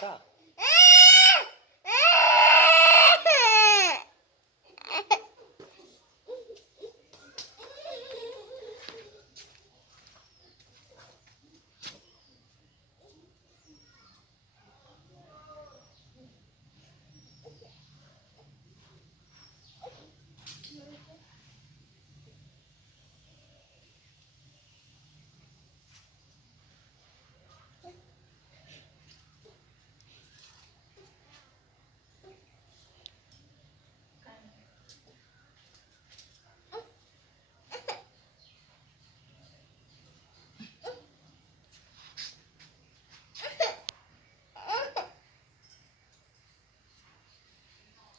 tá?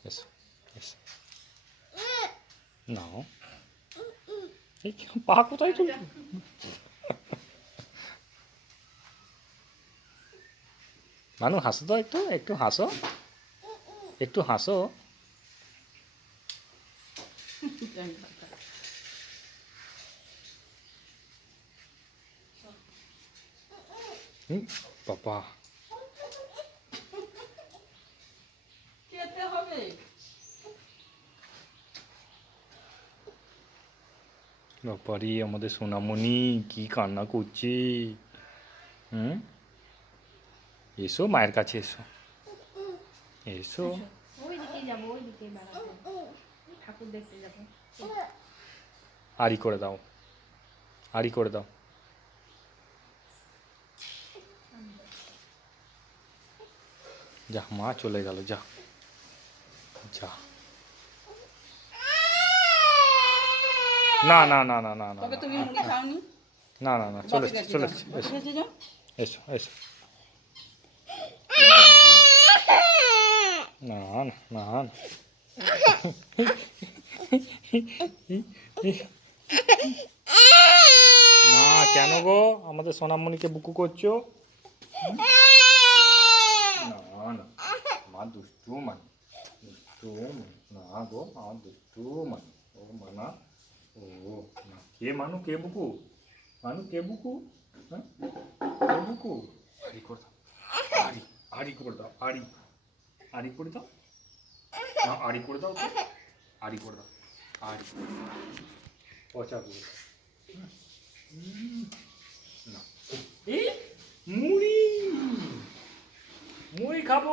এসো এসো নাও এই পা কোথায় তুলছো মানু হাসো তো একটু একটু হাসো। একটু হাসো। বাবা। বাবারে আমাদের সোনামণি কি কান্না করছে? হুম? এসো মায়ের কাছে এসো। এসো। আড়ি করে দাও। আড়ি করে দাও। যা মা চলে গেল যা। যা। না না না না না না তবে না, তুমি মুড়ি খাওনি? না না না চলে চলে এসো। এসো না না না। না। কেন গো? আমাদের সোনামণিকে বুকু করছ? না না। মা দুষ্টু মানে। দুষ্টু মানে। না গো আমার দুষ্টু মানে। না কে মানু কে বুকু মানু কে বুকু হ্যাঁ কে বুকু আড়ি করে দাও আড়ি করে দাও আড়ি আড়ি করে দাও না আড়ি করে দাও তো আড়ি করে দাও আড়ি পচা করে দাও। না এই মুড়ি মুড়ি খাব